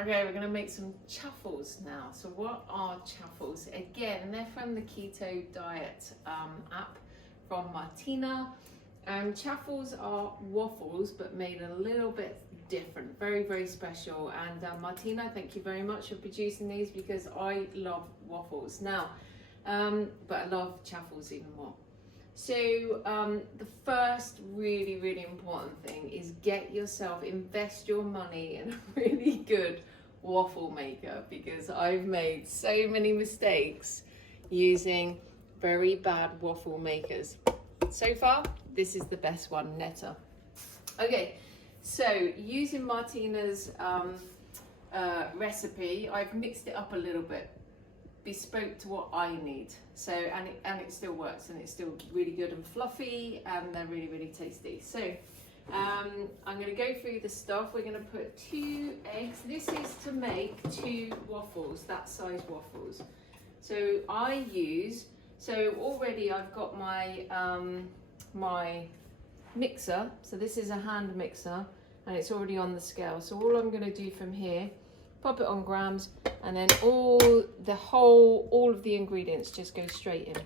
Okay, we're going to make some chaffles now. So what are chaffles? Again, they're from the Keto Diet app from Martina. And chaffles are waffles, but made a little bit different. Very, very special. And Martina, thank you very much for producing these because I love waffles now. But I love chaffles even more. So the first really, really important thing is invest your money in a really good waffle maker, because I've made so many mistakes using very bad waffle makers. So far, this is the best one, Netta. Okay, so using Martina's recipe, I've mixed it up a little bit, bespoke to what I need. So and it still works, and it's still really good and fluffy, and they're really, really tasty. So I'm going to go through the stuff. We're going to put 2 eggs. This is to make 2 waffles, that size waffles. So already I've got my my mixer. So this is a hand mixer, and it's already on the scale. So all I'm going to do from here, pop it on grams, and then all of the ingredients just go straight in.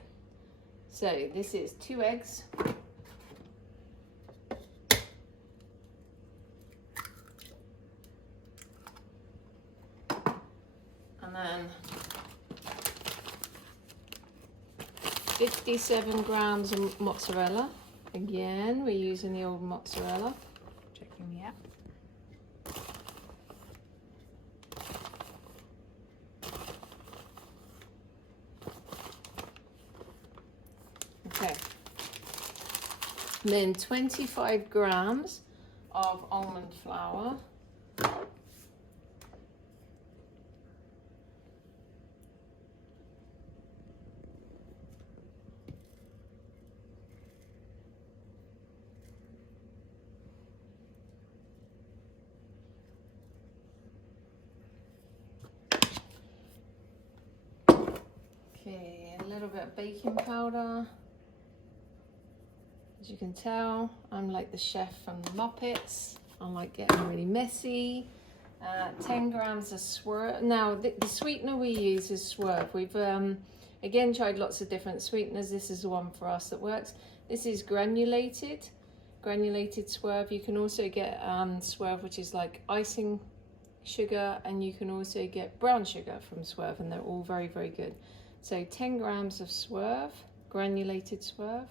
So this is 2 eggs. And then 57 grams of mozzarella. Again, we're using the old mozzarella. Checking the app. Okay. Then 25 grams of almond flour. Okay, a little bit of baking powder. As you can tell, I'm like the chef from the Muppets. I like getting really messy. 10 grams of Swerve. Now, the sweetener we use is Swerve. We've again tried lots of different sweeteners. This is the one for us that works. This is granulated Swerve. You can also get Swerve, which is like icing sugar, and you can also get brown sugar from Swerve, and they're all very, very good. So 10 grams of Swerve, granulated Swerve.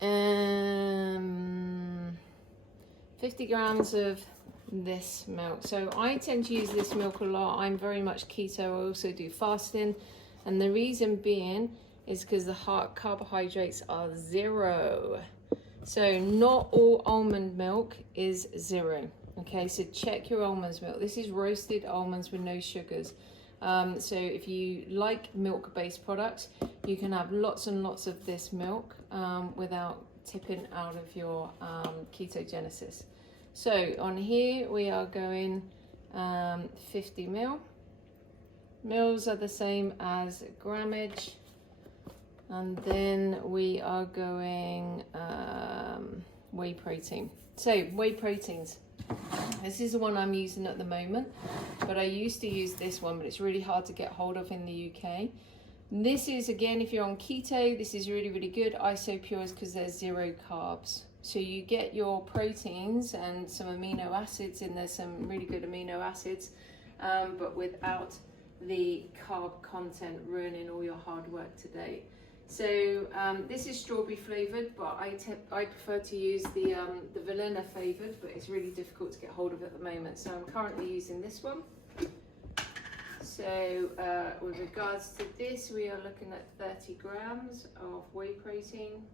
And 50 grams of this milk. So I tend to use this milk a lot. I'm very much keto. I also do fasting. And the reason being is because the carbohydrates are 0. So not all almond milk is 0. Okay, so check your almonds milk. This is roasted almonds with no sugars. So if you like milk-based products, you can have lots and lots of this milk without tipping out of your ketogenesis. So on here we are going 50 mil. Mils are the same as grammage. And then we are going whey protein. So whey proteins. This is the one I'm using at the moment, but I used to use this one, but it's really hard to get hold of in the UK. This is, again, if you're on keto, this is really, really good. Isopure is because there's 0 carbs. So you get your proteins and some amino acids, and there's some really good amino acids, but without the carb content ruining all your hard work today. So this is strawberry flavored, but I prefer to use the vanilla flavored, but it's really difficult to get hold of at the moment. So I'm currently using this one. So with regards to this, we are looking at 30 grams of whey protein.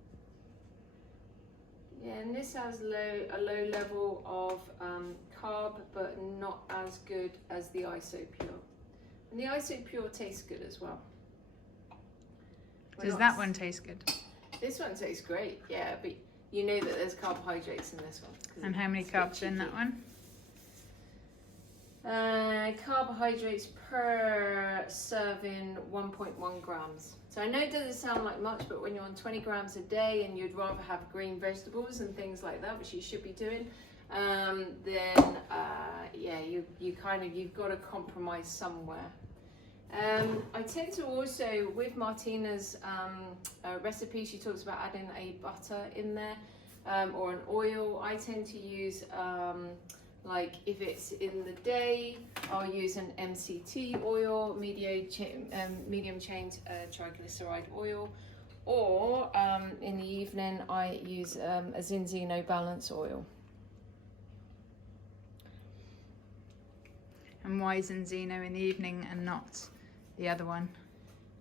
Yeah, and this has a low level of carb, but not as good as the Isopure. And the Isopure tastes good as well. Does that one taste good? This one tastes great, yeah, but you know that there's carbohydrates in this one. And how many carbs in that one? Carbohydrates per serving 1.1 grams. So I know it doesn't sound like much, but when you're on 20 grams a day and you'd rather have green vegetables and things like that, which you should be doing, then yeah, you've got to compromise somewhere. I tend to also, with Martina's recipe, she talks about adding a butter in there or an oil. I tend to use like if it's in the day, I'll use an MCT oil, medium chain triglyceride oil, or in the evening I use a Zinzino balance oil. And why Zinzino in the evening and not the other one?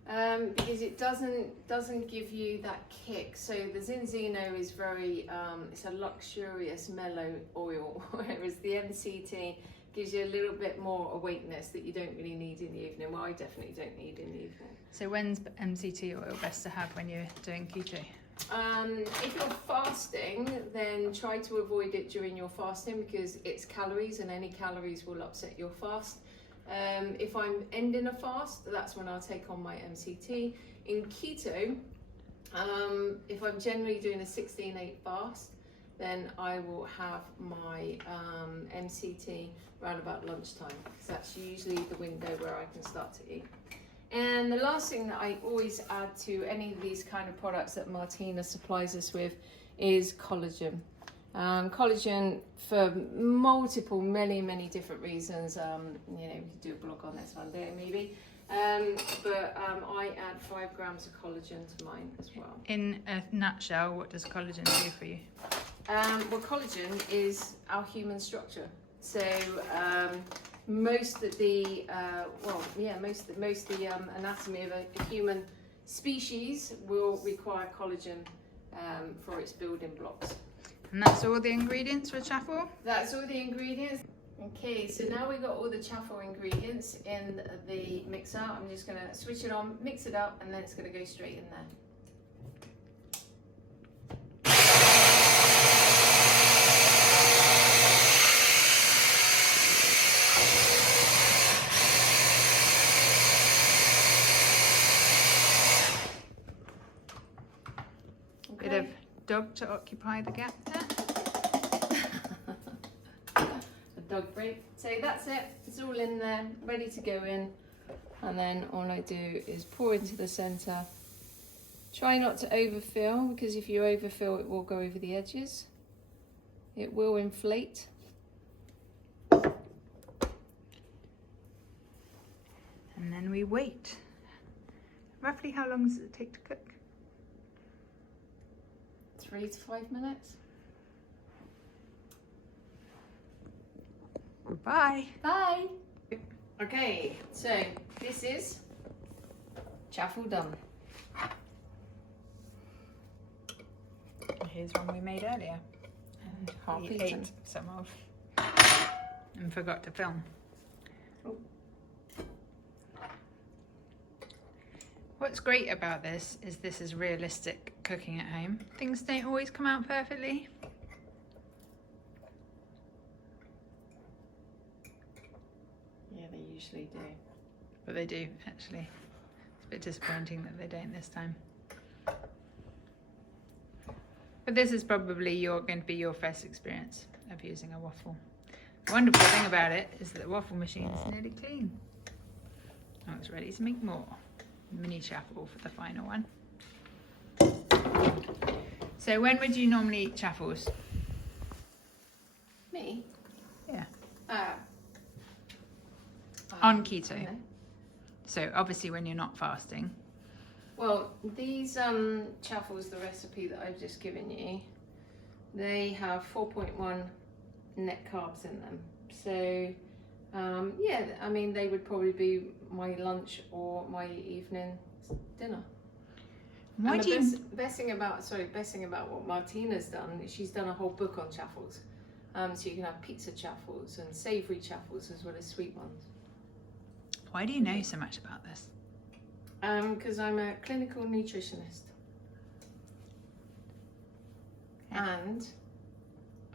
Because it doesn't give you that kick. So the Zinzino is very it's a luxurious mellow oil, whereas the MCT gives you a little bit more awakeness that you don't really need in the evening. Well, I definitely don't need in the evening. So when's MCT oil best to have when you're doing keto? If you're fasting, then try to avoid it during your fasting because it's calories and any calories will upset your fast. If I'm ending a fast, that's when I'll take on my MCT. In keto, if I'm generally doing a 16-8 fast, then I will have my MCT around about lunchtime because that's usually the window where I can start to eat. And the last thing that I always add to any of these kind of products that Martina supplies us with is collagen. Collagen for many different reasons. You know, we could do a blog on this one day maybe. But I add 5 grams of collagen to mine as well. In a nutshell, what does collagen do for you? Well, collagen is our human structure. So most of the anatomy of a human species will require collagen for its building blocks. And that's all the ingredients for chaffle? That's all the ingredients. Okay, so now we've got all the chaffle ingredients in the mixer. I'm just going to switch it on, mix it up, and then it's going to go straight in there. Bit of dog to occupy the gap there. A dog break. So that's it. It's all in there, ready to go in. And then all I do is pour into the centre. Try not to overfill because if you overfill, it will go over the edges. It will inflate. And then we wait. Roughly how long does it take to cook? 3 to 5 minutes. Bye. Bye. Okay, so this is chaffle done. Here's one we made earlier. And Half we eaten. ate some of and forgot to film. Oh. What's great about this is realistic cooking at home. Things don't always come out perfectly. Yeah, they usually do. But they do, actually. It's a bit disappointing that they don't this time. But this is probably going to be your first experience of using a waffle. The wonderful thing about it is that the waffle machine is nearly clean. Now it's ready to make more. Mini chaffle for the final one. So when would you normally eat chaffles? Me? Yeah. On keto. Okay. So obviously when you're not fasting. Well, these chaffles, the recipe that I've just given you, they have 4.1 net carbs in them. So yeah, I mean, they would probably be my lunch or my evening dinner. Why and do the best thing about what Martina's done is she's done a whole book on chaffles. So you can have pizza chaffles and savoury chaffles as well as sweet ones. Why do you know so much about this? Because I'm a clinical nutritionist. Yeah. And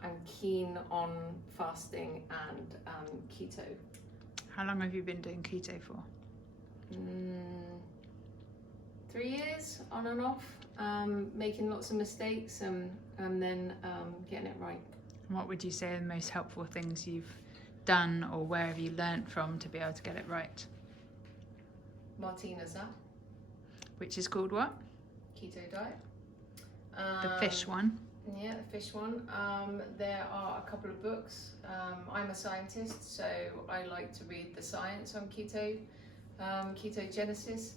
I'm keen on fasting and keto. How long have you been doing keto for? 3 years on and off, making lots of mistakes and then getting it right. And what would you say are the most helpful things you've done, or where have you learnt from to be able to get it right? Martina Slajerova, Which is called what? keto diet. The fish one. Yeah, the fish one. There are a couple of books. I'm a scientist, so I like to read the science on ketogenesis.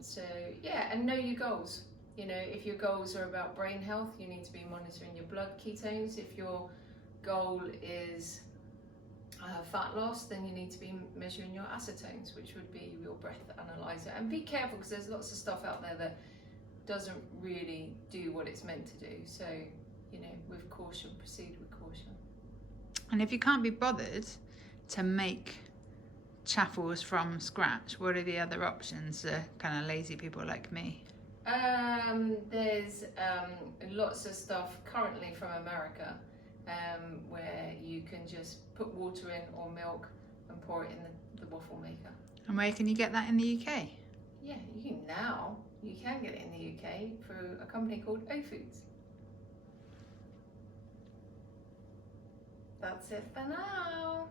So yeah, and know your goals. You know, if your goals are about brain health, you need to be monitoring your blood ketones. If your goal is fat loss, then you need to be measuring your acetones, which would be your breath analyzer. And be careful, because there's lots of stuff out there that doesn't really do what it's meant to do. So, you know, with caution, proceed with caution. And if you can't be bothered to make chaffles from scratch, what are the other options for kind of lazy people like me? There's lots of stuff currently from America where you can just put water in or milk and pour it in the waffle maker. And where can you get that in the UK? Yeah, you can now. You can get it in the UK through a company called O Foods. That's it for now.